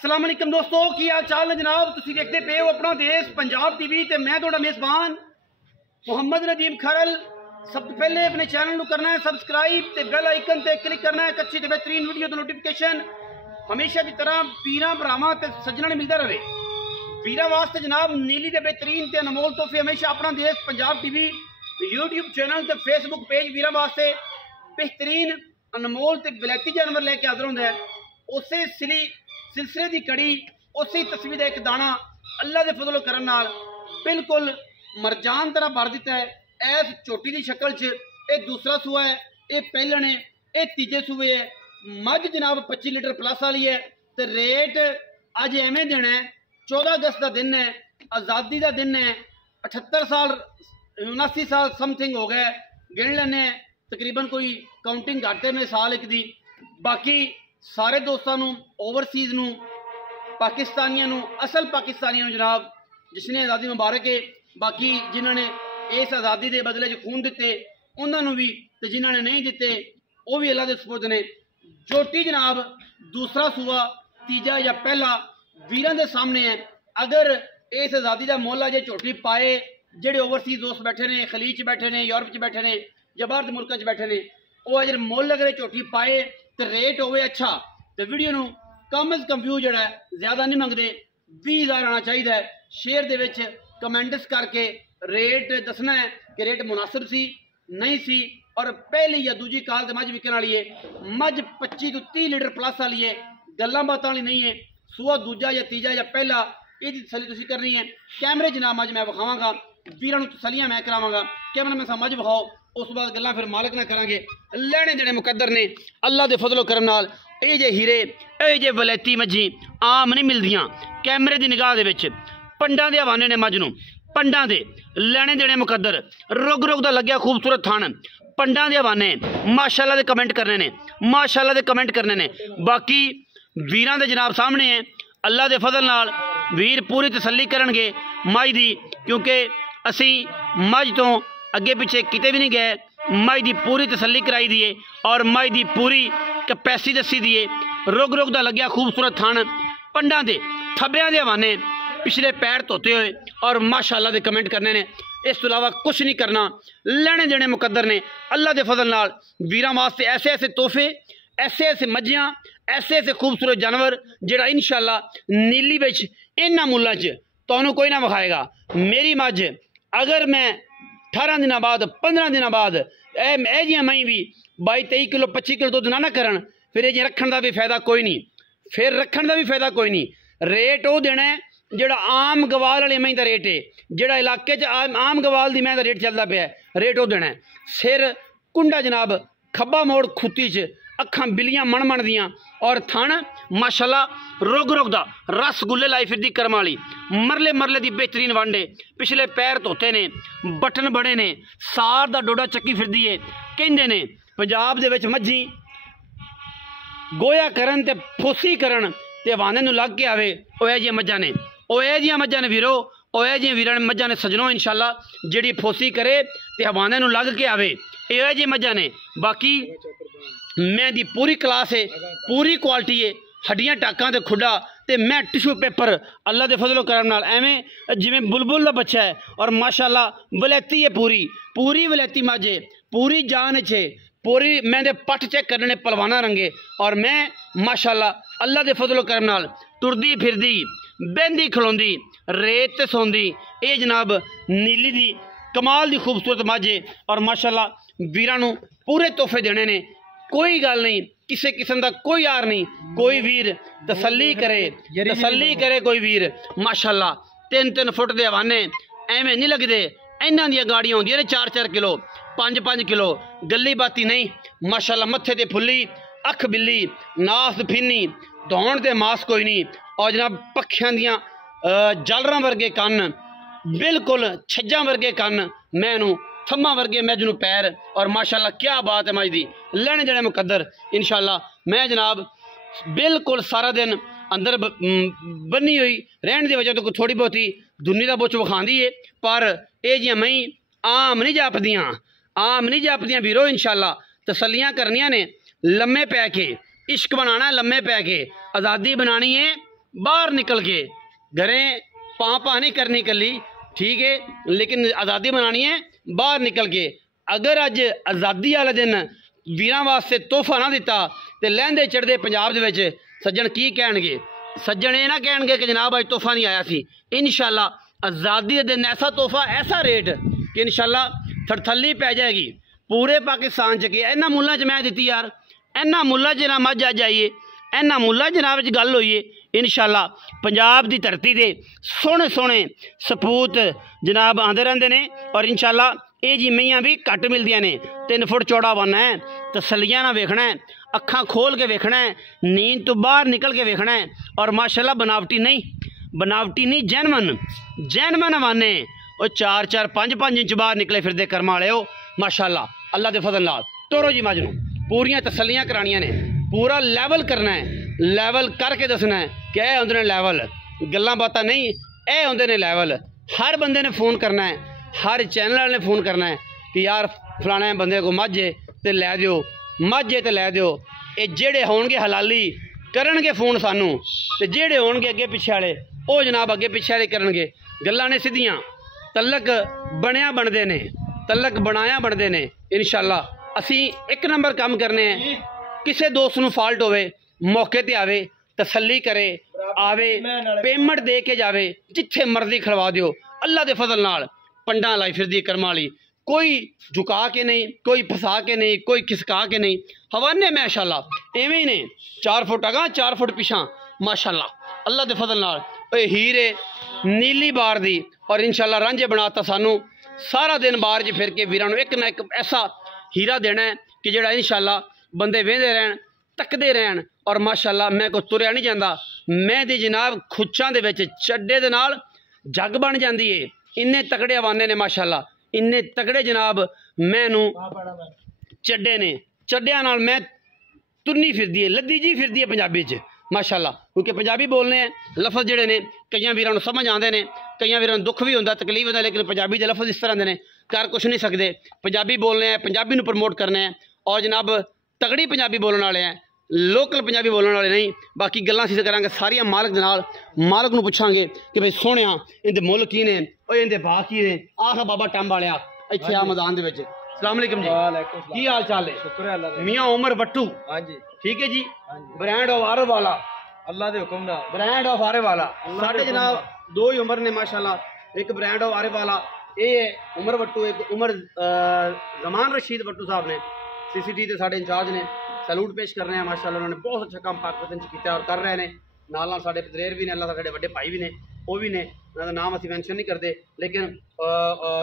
अस्सलाम वालेकुम दोस्तों, की हाल चाल है जनाब। तुसीं देखते पे हो अपना देश पंजाब टीवी ते मैं तुहाडा मेज़बान मुहम्मद नदीम खरल। सब तो पहले अपने चैनल को करना है सबसक्राइब ते बेल आइकन ते क्लिक करना है। अच्छी ते बेहतरीन वीडियो तो नोटिफिकेशन हमेशा की तरह वीरां भरावां ते सज्जनां ने मिलता रहे। वीरां वास्ते जनाब नीली ते बेहतरीन ते अनमोल तोहफे हमेशा अपना देश पंजाब टीवी यूट्यूब चैनल ते फेसबुक पेज वीरां वास्ते बेहतरीन अनमोल ते विलायती जानवर लेके हाजिर होंदा है। उसे सिलसिले की कड़ी उसी तस्वीर का एक दाना अल्लाह के फजलो करम नाल बिल्कुल मरजान तरह भर दिता है। इस झोटी की शक्ल च ये दूसरा सूआ है, ये पहलन है, ये तीजे सूए है। मझ जनाब 25 लीटर प्लस वाली है। तो रेट अज एवें देना है। 14 अगस्त का दिन है, आज़ादी का दिन है। 78 साल 79 साल समथिंग हो गए गिन लेने तकरीबन, कोई काउंटिंग घट है मेरे साल एक दी। बाकी सारे दोस्तों ओवरसीज़ नू पाकिस्तानियों नू असल पाकिस्तानियों नू जनाब जिसने आज़ादी मुबारक है। बाकी जिन्होंने इस आज़ादी के बदले च खून दिते उन्होंने भी, तो जिन्होंने नहीं दिते वो भी अल्लाह के सुपुर्द ने। झोटी जनाब दूसरा सूआ तीजा या पहला वीरां दे सामने है। अगर इस आज़ादी का मुल अजे झोटी पाए जेडे ओवरसीज़ दोस्त बैठे ने, खलीज च बैठे ने, यूरोप च बैठे ने या बाहर के मुल्कों च बैठे ने, वो अगर मुल अगर झोटी पाए तो रेट होवे अच्छा। तो वीडियो नू कम अज कम व्यू जड़ा ज़्यादा नहीं मंगते, 20,000 आना चाहिए। शेयर दे विच कमेंट्स करके रेट दसना है कि रेट मुनासिब सी नहीं सी। और पहली या दूजी काल तो मझ विकन वाली है। मझ 25 तो 30 लीटर प्लस वाली है, गल्लां बातां वाली नहीं है। सूआ दूजा या तीजा या पहला ये तसली तुसीं करनी है। कैमरे जनाब मझ मैं विखावांगा, वीरां नूं तसलियां मैं करावांगा। कैमरा में मझ विखाओ, उस बाद गल्लां फिर मालिक ना करांगे। लैने देने मुकद्दर ने अल्लाह के फजलो करम नाल। ये जे हीरे ये जे वलैती मझी आम नहीं मिलदियां। कैमरे की निगाह दे विच पंडां दे हवाने ने मझ नूं, पंडां दे लैने देने मुकद्दर। रुग रुग दा लग्या खूबसूरत थण, पंडां दे हवाने माशाअल्लाह दे कमेंट करने ने, माशाअल्लाह दे कमेंट करने ने। बाकी वीरां दे जनाब सामने है, अल्लाह के फजल नाल वीर पूरी तसल्ली करनगे मझ दी, क्योंकि असी मझ तो अगे पिछे किते भी नहीं गए। मझ की पूरी तसल्ली कराई दी है और मझ की पूरी कैपेसिटी दसी दी है। रुग रुग दा लग्या खूबसूरत थण, पंडां दे थब्बियां दे हवाने, पिछले पैर धोते हुए और माशाअल्लाह दे कमेंट करने ने। इस तो इलावा कुछ नहीं करना। लेने देने मुकद्दर ने अल्लाह के फजल नाल। वीरां वास्ते ऐसे ऐसे तोहफे, ऐसे ऐसे मझियाँ, ऐसे ऐसे खूबसूरत जानवर जिहड़ा इंशाअल्लाह नीली विच इन्हां मुल्लां च तुहानूं कोई ना विखाएगा। मेरी मझ अगर मैं 18 दिन बाद 15 दिन बाद ए जियां मई भी 22-23 किलो 25 किलो दुध ना करन, फिर ये रखण का भी फायदा कोई नहीं, फिर रखण का भी फायदा कोई नहीं। रेट वो देना है जोड़ा आम गवाल वाले मई का रेट है, जोड़ा इलाके आम गवाल की मैं का रेट चलता पाया, रेट वो देना है। सिर कुंडा जनाब खब्बा मोड़ खुत्ती च, अखां बिलियां मन मन दियां और थण माशाअल्लाह रुग रुग दा रसगुल्ले लाई फिरदी करम वाली, मरले मरले दी बेहतरीन वांडे, पिछले पैर धोते ने, बटन बड़े ने, सार दा डोडा चक्की फिरदी है। कहंदे ने पंजाब दे विच मझी गोया करन ते फोसी करन ते हवाने नूं लग के आवे, ओ ए जिहियां मझां ने, ओ ए जिहियां मझां ने वीरो, ओ ए जिहियां वीरां ने मझां ने सजनों इंशाअल्लाह जिहड़ी फोसी करे ते हवाने नूं लग के आवे, ए जिहियां मझां ने। बाकी मैं दी पूरी क्लास है, पूरी क्वालिटी है, हड्डियां टाकां ते खुडा ते मैं टिशू पेपर अल्लाह के फजलो करम नाल एवें जिवें बुलबुल का बच्चा है। और माशाअल्लाह वलैती है, पूरी पूरी वलैती मझ है, पूरी जान है, पूरी मैं दे पट चेक करने पलवाना रंगे। और मैं माशाअल्लाह अल्लाह के फजलो करम नाल तुरदी फिरदी बहंदी खलोंदी रेत ते सोंदी ये जनाब नीली दी कमाल दी खूबसूरत मझ है। और माशाअल्लाह वीरां नूं पूरे तोहफे देने ने, कोई गल नहीं, किसी किस्म का कोई यार नहीं। कोई वीर तसल्ली करे कोई वीर माशाअल्लाह 3-3 फुट के हवाने एवें नहीं लगते। इन्हां दी गाड़ियां होंदियां ने 4-4 किलो 5-5 किलो, गली बाती नहीं। माशाअल्लाह मत्थे ते फुल्ली, अख बिल्ली, नास फिन्नी, धौण ते मास कोई नहीं। और जनाब पक्षियां दियां जालरां वर्गे कन्न, बिल्कुल छज्जां वर्गे कन्न, मैनू थम्मा वर्गे मैजनू पैर। और माशाअल्लाह क्या बात है मझ दी। लेने देने मुकद्दर इंशाअल्लाह। मैं जनाब बिल्कुल सारा दिन अंदर बनी हुई रहने की वजह तो थोड़ी बहुती दुनी का बुच विखांदी है, पर ये जियां मई आम नहीं जापदियां, आम नहीं जापदियां वीरो। इंशाअल्लाह तसलियां करनियां ने, लम्मे पै के इश्क बनाना, लम्मे पै के आज़ादी बनानी है बाहर निकल के घरें पा नहीं करनी कली, ठीक है, लेकिन आज़ादी बनानी है बाहर निकल के। अगर अज आज़ादी वाले दिन वीरां वास्ते तोहफा ना दिता तो लहंदे चढ़दे पंजाब दे विच सज्जन की कहणगे? सज्जन ये ना कहणगे कि जनाब अज तोहफा नहीं आया सी। इंशाअल्लाह आज़ादी के दिन ऐसा तोहफा, ऐसा रेट कि इंशाअल्लाह थड़थली पै जाएगी पूरे पाकिस्तान च। कि इन्हां मुल्लां च मैं दित्ती यार, इन्हां मुल्लां च ना मज अज आइए, इन्हां मुल्लां जनाब च गल होई है। इंशाअल्लाह पंजाब की धरती से सोहने सोहने सपूत जनाब आते रहते हैं। और इंशाअल्लाह ये जी मईयां भी घट मिलदियां ने। 3 फुट चौड़ा बनना है, तसलियां ना वेखना है, अखां खोल के वेखना है, नींद तो बाहर निकल के वेखना है। और माशाल्लाह बनावटी नहीं जैनमन वाने और 4-4 5-5 इंच बाहर निकले फिरदे कर्म वाले हो माशाल्लाह। अल्लाह के फजल नाल तोरो जी मज नूं पूरियां तसलियां करानियां ने, पूरा लैवल करना है, लैवल करके दसना है कि यह होंदे ने लैवल, गल्लां बातां नहीं, यह होंदे ने लैवल। हर बंदे ने फ़ोन करना है, हर चैनल वाले ने फ़ोन करना है कि यार फलाने बंदे को मझ है तो लै दिओ, मझ है तो लै दिओ। ये जेड़े होणगे हलाली करनगे फ़ोन सानू, ते जेड़े होणगे अगे पिछे वाले वो जनाब अगे पिछे वाले करनगे। गल्लां ने सीधियां, तलक बनिया बनते ने, तलक बनाया बनते ने। इंशाअल्लाह असी एक नंबर काम करने हैं। किसी दोस्त नूं फॉल्ट होवे मौके ते आवे, तसल्ली करे, आवे, पेमेंट दे के जावे, जिथे मर्जी खड़वा दिओ। अल्लाह के फजल नाल पंडा लाई फिरदी कर्म वाली, कोई झुका के नहीं, कोई फसा के नहीं, कोई खिसका के नहीं। हवाने माशाल्लाह एवें ही ने, 4 फुट अगा 4 फुट पिछा माशाल्लाह अल्लाह के फजल नाल। हीरे नीली बार दी और इंशाअल्लाह रांझे बनाता सानू सारा दिन बाहर च फिर के वीरां नूं एक ना एक ऐसा हीरा देना है कि जेड़ा इंशाअल्लाह बंदे वेंदे रहन, तकदे रहन। और माशाअल्लाह मैं को तुरया नहीं जाता, मैं दी जनाब खुच्चां दे विच चड्डे दे नाल जग बन जाती है। इन्ने तकड़े हवाने ने माशाअल्लाह, इन्ने तकड़े जनाब मैनू चड्डे ने, चड्डियां नाल मैं तुरनी फिरदी है, लद्दी जी फिरदी है पंजाबी च माशाअल्लाह। क्योंकि पंजाबी बोलने हैं लफज जेड़े ने कई वीरां नूं समझ आते हैं, कई वीरां नूं दुख भी होंदा, तकलीफ होंदा, लेकिन पंजाबी के लफज इस तरह के ने कर कुछ नहीं सकते। पंजाबी बोलने हैं, पंजाबी नूं प्रमोट करने हैं और जनाब तगड़ी पंजाबी बोलने वाले हैं, लोकल पंजाबी बोलने वाले नहीं। बाकी गल्लां असीं करांगे सारियां मालक दे नाल, मालक नूं पुछांगे कि भाई सोहणिया इहदे मुੱਲ की ने, इहदे भाव की ने। आह बाबा टंब वालिया इत्थे आ मैदान दे विच। अस्सलाम वालेकुम जी, की हाल चाल है? शुक्र है अल्लाह दा। मियां उमर बट्टू, हां जी ठीक है जी, ब्रांड ऑफ आरव वाला, अल्लाह दे हुक्म नाल ब्रांड ऑफ आरव वाला। साढ़े जनाब 2 ही उमर ने माशाल्लाह, एक ब्रांड ऑफ आरव वाला ये उमर बट्टू, एक उमर जमान रशीद बट्टू साहब ने CCT के साढ़े इंचार्ज ने। सैल्यूट पेश कर रहे हैं माशाल्लाह, उन्होंने बहुत अच्छा काम पाकिस्तान किया और कर रहे हैं। नाल साढ़े पतरेर भी ने, अल्लाह साढ़े बड़े भाई भी ने, वो भी ने, उन्होंने नाम असीं मैंशन नहीं करते, लेकिन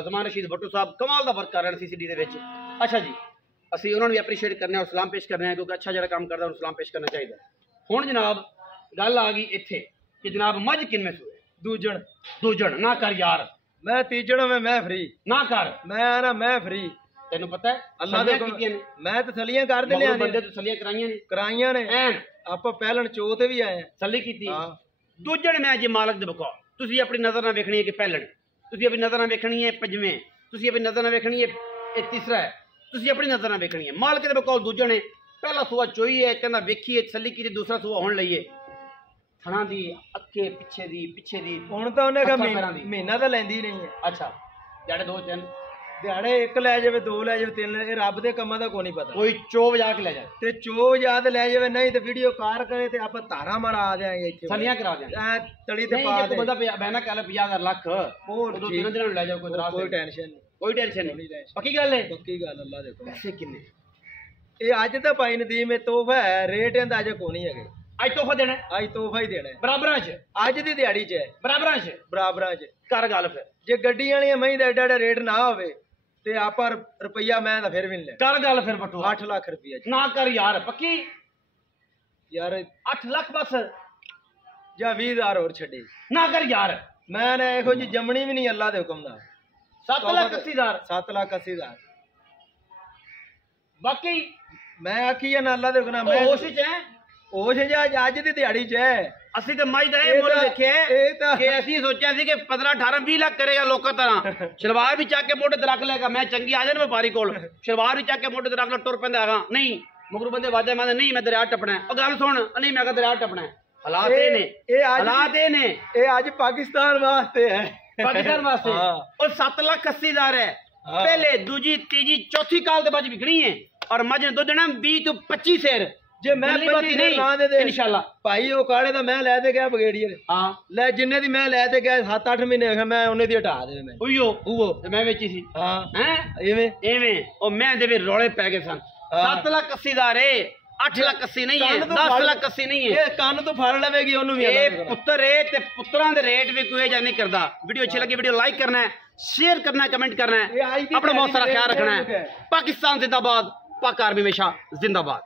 जमान रशीद भट्टू साहब कमाल का वर्क कर रहे हैं CCT के। अच्छा जी, असीं उन्होंने भी एप्रीशिएट करने और सलाम पेश करने हैं, क्योंकि अच्छा जो काम करता है उन्हें सलाम पेश करना चाहिए। हुण जनाब गल आ गई इत्थे कि जनाब मझ किनवें सूए? दूजण ना कर यार, मैं तीजण में मैं फ्री ना कर, मैं फ्री। तेनू पता है अल्लाह दे हुक्म मैं तसलियां कर दे लिया बंदे तसलियां कराइयां ने एन ਆਪਾਂ ਪਹਿਲਣ ਚੋ ਤੇ ਵੀ ਆਏ ਤਸੱਲੀ ਕੀਤੀ। ਦੂਜਣ ਮੈਂ ਜੇ ਮਾਲਕ ਦੇ ਬਕੌਲ ਤੁਸੀਂ ਆਪਣੀ ਨਜ਼ਰ ਨਾਲ ਵੇਖਣੀ ਹੈ ਕਿ ਪਹਿਲਣ, ਤੁਸੀਂ ਆਪਣੀ ਨਜ਼ਰ ਨਾਲ ਵੇਖਣੀ ਹੈ ਪੰਜਵੇਂ, ਤੁਸੀਂ ਆਪਣੀ ਨਜ਼ਰ ਨਾਲ ਵੇਖਣੀ ਹੈ ਇਹ ਤੀਸਰਾ ਹੈ, ਤੁਸੀਂ ਆਪਣੀ ਨਜ਼ਰ ਨਾਲ ਵੇਖਣੀ ਹੈ। ਮਾਲਕ ਦੇ ਬਕੌਲ ਦੂਜਣ ਨੇ ਪਹਿਲਾ ਸੂਆ ਚੋਈ ਹੈ, ਕਹਿੰਦਾ ਵੇਖੀਏ ਤਸੱਲੀ ਕੀਤੀ, ਦੂਸਰਾ ਸੂਆ ਹੁਣ ਲਈਏ ਥਣਾ ਦੀ ਅੱਗੇ ਪਿੱਛੇ ਦੀ। ਹੁਣ ਤਾਂ ਉਹਨੇ ਕਹਾ ਮਹੀਨਾ ਤਾਂ ਲੈਂਦੀ ਨਹੀਂ ਹੈ। ਅੱਛਾ ਜਿਹੜੇ 2-3 ਦਿਹਾੜੇ 1 ਲੈ ਜਾਵੇ 2 ਲੈ ਜਾਵੇ 3 ਇਹ ਰੱਬ ਦੇ ਕੰਮਾਂ ਦਾ ਕੋਈ ਨਹੀਂ ਪਤਾ। ਕੋਈ ਚੋ ਵਜਾ ਕੇ ਲੈ ਜਾਏ ਤੇ ਚੋ ਯਾਦ ਲੈ ਜਾਵੇ, ਨਹੀਂ ਤੇ ਵੀਡੀਓ ਕਾਰ ਕਰੇ ਤੇ ਆਪਾਂ ਧਾਰਾ ਮਾਰਾ ਆ ਜਾਾਂਗੇ ਇੱਥੇ ਸਲੀਆਂ ਕਰਾ ਦਿਆਂਗੇ ਐ ਤਲੀ ਤੇ ਪਾ ਦੇ। ਬੰਦਾ ਬਹਿਣਾ ਕਹਿ ਲੈ 50,000 ਲੱਖ ਹੋਰ ਦੋ ਤਿੰਨ ਦਿਨਾਂ ਨੂੰ ਲੈ ਜਾਓ, ਕੋਈ ਟੈਨਸ਼ਨ ਨਹੀਂ, ਕੋਈ ਟੈਨਸ਼ਨ ਨਹੀਂ। ਪੱਕੀ ਗੱਲ ਹੈ? ਪੱਕੀ ਗੱਲ। ਅੱਲਾ ਦੇ ਪੈਸੇ ਕਿੰਨੇ? ਇਹ ਅੱਜ ਤਾਂ ਭਾਈ ਨਦੀਮ ਇਹ ਤੋਹਫਾ ਹੈ, ਰੇਟ ਇਹਦਾ ਅਜੇ ਕੋਈ ਨਹੀਂ ਹੈਗੇ। ਅੱਜ ਤੋਹਫਾ ਦੇਣਾ, ਅੱਜ ਤੋਹਫਾ ਹੀ ਦੇਣਾ ਬਰਾਬਰਾਂ 'ਚ, ਅੱਜ ਦੀ ਦਿਹਾੜੀ 'ਚ ਬਰਾਬਰਾਂ 'ਚ ਕਰ ਗੱਲ। ਫਿਰ ਜੇ ਗੱਡੀ ਵਾਲੀਆਂ ਮਹੀਂ ਦਾ ਐਡਾ ਰੇਟ ਨਾ ਹੋਵੇ ਤੇ ਆਪਾਂ ਰੁਪਈਆ ਮੈਂ ਤਾਂ ਫਿਰ ਵੀ ਨਹੀਂ ਲੈ। ਕਰ ਗੱਲ ਫਿਰ ਬਟੂ 8 ਲੱਖ ਰੁਪਈਆ ਨਾ ਕਰ ਯਾਰ, ਪੱਕੀ ਯਾਰ 8 ਲੱਖ ਬਸ, ਜਾਂ 20,000 ਹੋਰ ਛੱਡੀ ਨਾ ਕਰ ਯਾਰ। ਮੈਂ ਨਾ ਇਹੋ ਜੀ ਜੰਮਣੀ ਵੀ ਨਹੀਂ ਅੱਲਾ ਦੇ ਹੁਕਮ ਦਾ। 7,80,000 7,80,000 ਬਾਕੀ ਮੈਂ ਆਖੀ ਜਾਂ ਅੱਲਾ ਦੇ ਹੁਕਮ ਮੈਂ ਹੋਸ਼ 'ਚ ਹੈ, ਹੋਸ਼ ਅੱਜ ਦੀ ਦਿਹਾੜੀ 'ਚ ਹੈ। ਅਸੀਂ ਤਾਂ ਮਾਈ ਦਾ ਇਹ ਮੁੱਲ ਦੇਖਿਆ ਕਿ ਅਸੀਂ ਸੋਚਿਆ ਸੀ ਕਿ 15, 18, 20 ਲੱਖ ਕਰੇਗਾ ਲੋਕਾਂ ਤਰ੍ਹਾਂ। ਸ਼ਲਵਾਰ ਵੀ ਚੱਕ ਕੇ ਮੋਢੇ ਤੇ ਰੱਖ ਲੇਗਾ, ਮੈਂ ਚੰਗੀ ਆ ਜਾਣ ਵਪਾਰੀ ਕੋਲ ਸ਼ਲਵਾਰ ਵੀ ਚੱਕ ਕੇ ਮੋਢੇ ਤੇ ਰੱਖ ਲੈ, ਟੁਰ ਪੈਂਦਾ ਹੈਗਾ। ਨਹੀਂ ਮਗਰੂ ਬੰਦੇ ਵਾਜਾ ਮੈਂ ਨਹੀਂ, ਮੈਂ ਦਰਿਆ ਟੱਪਣਾ। ਉਹ ਗੱਲ ਸੁਣ, ਨਹੀਂ ਮੈਂ ਕਿਹਾ ਦਰਿਆ ਟੱਪਣਾ। ਹਾਲਾਤ ਇਹ ਨੇ, ਹਾਲਾਤ ਇਹ ਨੇ। ਇਹ ਅੱਜ ਪਾਕਿਸਤਾਨ ਵਾਸਤੇ ਹੈ, ਪਾਕਿਸਤਾਨ ਵਾਸਤੇ। और 7,80,000 है। पहले दूजी तीजी चौथी काल के बाद विकनी है और मज ने दुध 20 तो 25 शेर जे मैं 25 ना दे दे इंशाल्लाह भाई वो काड़े दा मैं ले दे गया बगेड़िए हां ले जिन्ने दी मैं ले दे गया 7-8 महीने हो गए मैं उन्ने दी हटा दे मैं ओयो ते मैं बेची सी हां हैं एवें ओ मैं दे भी रोले पै गए सन 7,80,000 है 8,80,000 नहीं है 10,80,000 नहीं है। ये कान तो फाड़ लेवेगी ओनू भी ये पुत्र है ते पुत्रां दे रेट भी कोई जा नहीं करदा। वीडियो अच्छी लगी वीडियो लाइक करना है, शेयर करना है, कमेंट करना है, अपना बहुत सारा ख्याल रखना है। पाकिस्तान जिंदाबाद, पाक आर्मी हमेशा जिंदाबाद।